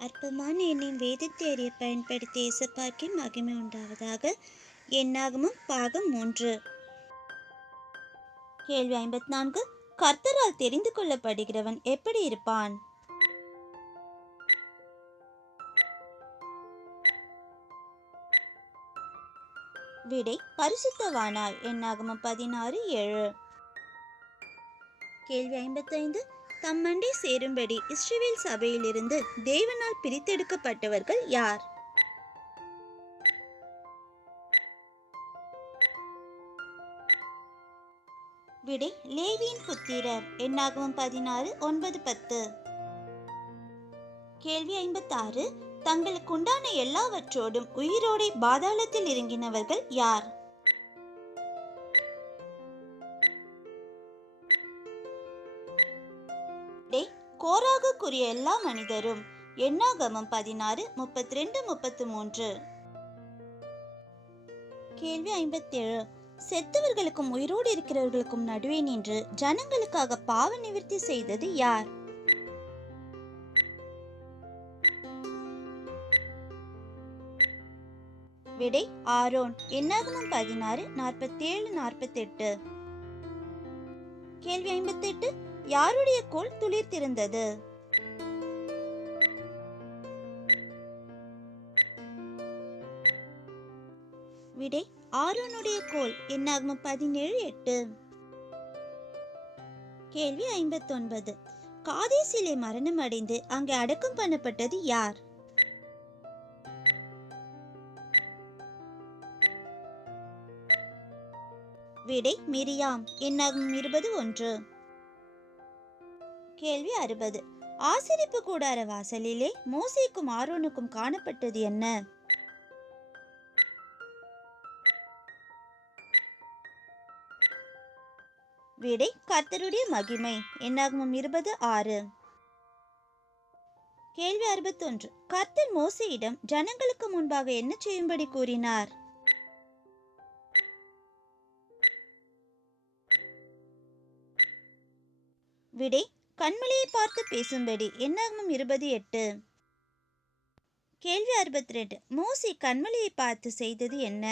அற்பமான எண்ணின் வேதத்தை அறிய பயன்படுத்திய இசப்பாக்கின் மகிமை உண்டாவதாக. எண்ணாகமும் பாகம் 3. கேள்வி 54. கர்த்தரால் தெரிந்து கொள்ளப்படுகிறவன் எப்படி இருப்பான்? விடை பரிசுத்தவானாய். எண்ணாகமம் 16:7. கேள்வி 55. தம்மண்டை சேரும்படி இஸ்ரவேல் சபையிலிருந்து தேவனால் பிரித்தெடுக்கப்பட்டவர்கள் யார்? விடை லேவியின் புத்திரர். எண்ணாகமம் 16:9-10. கேள்வி 56. தங்களுக்கு உண்டான எல்லாவற்றோடும் உயிரோடே பாதாளத்தில் இறங்கினவர்கள் யார்? கோராகுக்குரிய எல்லா மனிதரும். எண்ணாகமம் 16:32-33. கேள்வி 57. செத்தவர்களுக்கும் உயிரோடு இருக்கிறவர்களுக்கும் நடுவே நின்று ஜனங்களுக்காக பாவ நிவர்த்தி செய்தது யார்? விடை ஆரோன். எண்ணாகமம் 16:47-48. கேள்வி 58. யாருடைய கோல் துளிர்த்திருந்தது? விடை ஆரோனுடைய கோல். எண்ணாகமம் 17:8. கேள்வி 59. காதேசிலே மரணம் அடைந்து அங்கே அடக்கம் பண்ணப்பட்டது யார்? விடை மிரியாம். எண்ணாகமம் 20:1. கேள்வி 60. ஆசரிப்பு கூடார வாசலிலே மோசேக்கும் ஆரோனுக்கும் காணப்பட்டது என்ன? விடை கர்த்தருடைய மகிமை. எண்ணாகமம் 20:6. கேள்வி 61. கர்த்தர் மோசேயிடம் ஜனங்களுக்கு முன்பாக என்ன செய்யும்படி கூறினார்? விடை கண்மலையை பார்த்து பேசும்படி. எண்ணாகமம் 20:8. கேள்வி 62. மோசே கண்மலையை பார்த்து செய்தது என்ன?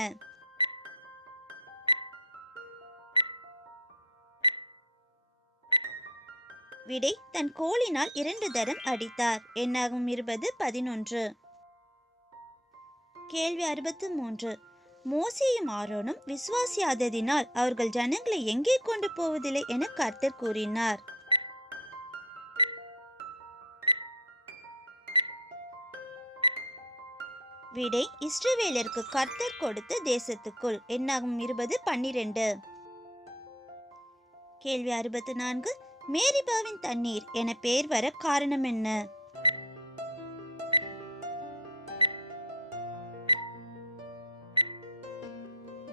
விடை தன் கோலினால் 2 தரம் அடித்தார். எண்ணாகமம் 20:11. கேள்வி 63. மோசேயும் ஆரோனும் விசுவாசியாததினால் அவர்கள் ஜனங்களை எங்கே கொண்டு போவதில்லை என கர்த்தர் கூறினார். விடை இஸ்ரவேலருக்கு கர்த்தர் கொடுத்த தேசத்துக்குள். எண்ணாகமம் 20:12. கேள்வி 64. மேரிபாவின் தண்ணீர் என பெயர் வர காரணம் என்ன?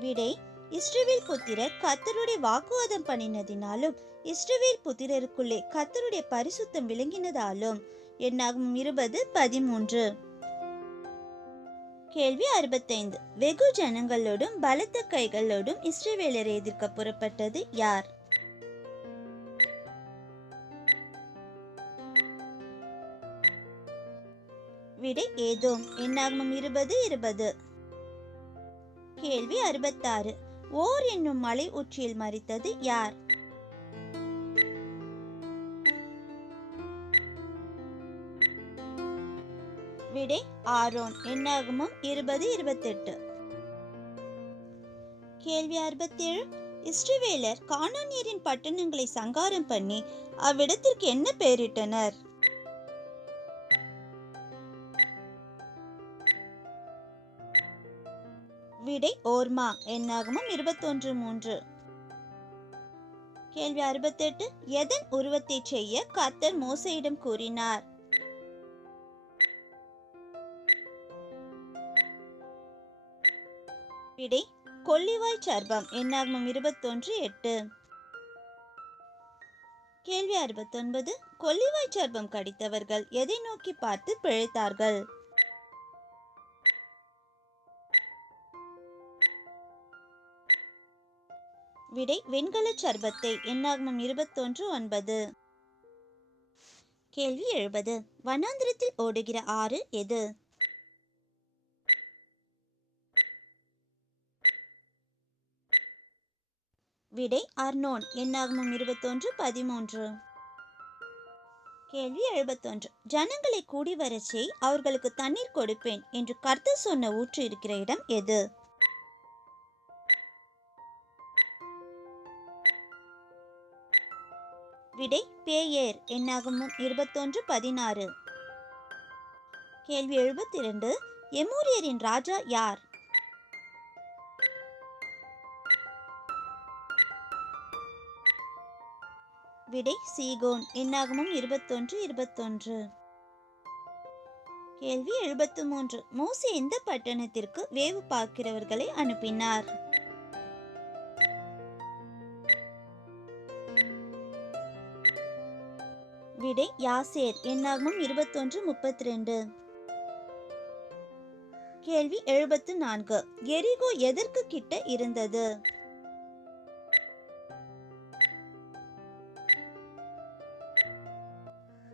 விடை இஸ்ரவேல் புத்திரர் கர்த்தருடைய வாக்குவாதம் பண்ணினதினாலும் இஸ்ரவேல் புத்திரருக்குள்ளே கர்த்தருடைய பரிசுத்தம் விளங்கினதாலும். எண்ணாகமம் 20:13. கேள்வி 65. வெகு ஜனங்களோடும் பலத்த கைகளோடும் இஸ்ரவேலரை எதிர்க்க புறப்பட்டது யார்? விடை ஏதோம். எண்ணாகமம் 20:20. கேள்வி 66. ஓர் என்னும் மலை உச்சியில் மரித்தது யார்? விடை ஆரோன். எண்ணாகமம் 20:28. கேள்வி 67. இஸ்ரவேலர் கானானியரின் பட்டணங்களை சங்காரம் பண்ணி அவ்விடத்திற்கு என்ன பெயரிட்டனர்? விடை ஓர்மா. எண்ணாகமம் 21:3. கேள்வி 68. எதன் உருவத்தை செய்ய கர்த்தர் மோசேயிடம் கூறினார்? விடை கொள்ளிவாய் சர்பம். எண்ணாகமம் 21:8. கேள்வி 69. கொள்ளிவாய் சர்பம் கடித்தவர்கள் எதை நோக்கி பார்த்து பிழைத்தார்கள்? விடை வெண்கல சர்பத்தை. எண்ணாகமம் 21:9. கேள்வி 70. வனாந்திரத்தில் ஓடுகிற ஆறு எது? விடை அர்னோன். என்னாகமம் 21:13. கேள்வி 71. ஜனங்களை கூடி வரச் செய், அவர்களுக்கு தண்ணீர் கொடுப்பேன் என்று கர்த்தர் சொன்ன ஊற்று இருக்கிற இடம் எது? விடை பேயேர். என்னாகமம் 21:16. கேள்வி 72. எமோரியரின் ராஜா யார்? விடை சீகோன். என்னாகமம் 21:21. கேள்வி 73. மோசே எந்த பட்டணத்திற்கு வேவு பார்க்கிறவர்களை அனுப்பினார்? விடை யாசேர். என்னாகமம் 21:32. கேள்வி 74. எரிகோ எதற்கு கிட்ட இருந்தது?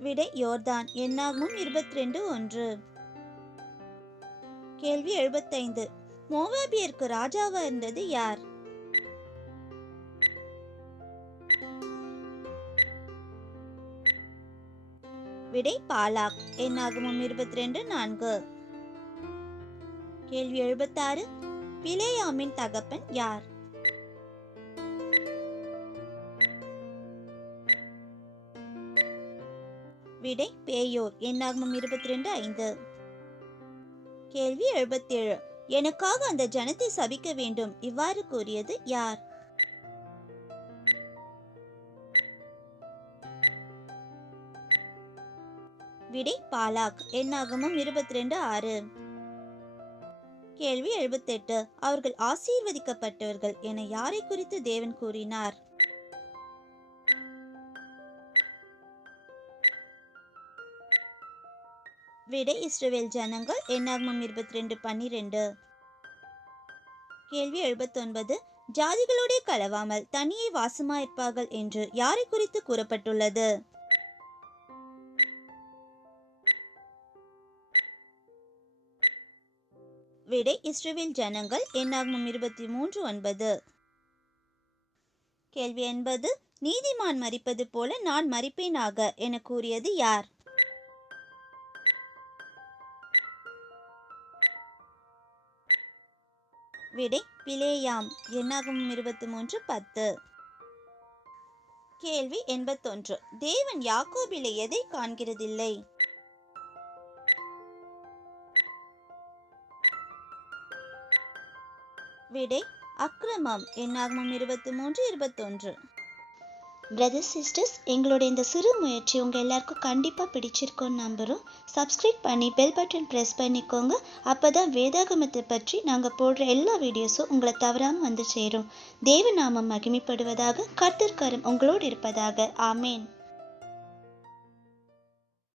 விடை யோர்தான். என்னாகமம் 22:1. கேள்வி 75. மோவாபியருக்கு ராஜாவா இருந்தது யார்? விடை பாலாக். என்னாகமம் 22:4. கேள்வி 76. பிலேயாமின் தகப்பன் யார்? விடை பேயோர். என்னாகமம் 22:5. கேள்வி 77. எனக்காக அந்த ஜனத்தை சபிக்க வேண்டும் இவ்வாறு கூறியது யார்? விடை பாலாக். என்னாகமம் 22:6. கேள்வி 78. அவர்கள் ஆசீர்வதிக்கப்பட்டவர்கள் என யாரை குறித்து தேவன் கூறினார்? விடை இஸ்ரவேல் ஜனங்கள். என்னாகமம் 22:12. கேள்வி 79. ஜாதிகளோடே கலவாமல் தனியே வாசமாயிருப்பார்கள் என்று யாரை குறித்து கூறப்பட்டுள்ளது? விடை இஸ்ரவேல் ஜனங்கள். என்னாகமம் 23:9. கேள்வி 80. நீதிமான் மரிப்பது போல நான் மரிப்பேனாக என கூறியது யார்? விடை பிலேயாம். என்னாகமம் 23:10. கேள்வி 81. தேவன் யாக்கோபிலே எதை காண்கிறதில்லை? விடை அக்கிரமம். என்னாகமம் 23:21. பிரதர்ஸ் சிஸ்டர்ஸ், எங்களோட இந்த சிறு முயற்சி உங்கள் எல்லாருக்கும் கண்டிப்பாக பிடிச்சிருக்கோன்னு நம்புகிறோம். சப்ஸ்கிரைப் பண்ணி பெல் பட்டன் ப்ரெஸ் பண்ணிக்கோங்க. அப்போ தான் வேதாகமத்தை பற்றி நாங்கள் போடுற எல்லா வீடியோஸும் உங்களை தவறாமல் வந்து சேரும். தேவநாமம் மகிமைப்படுவதாக. கர்த்தர் கரம் உங்களோடு இருப்பதாக. ஆமேன்.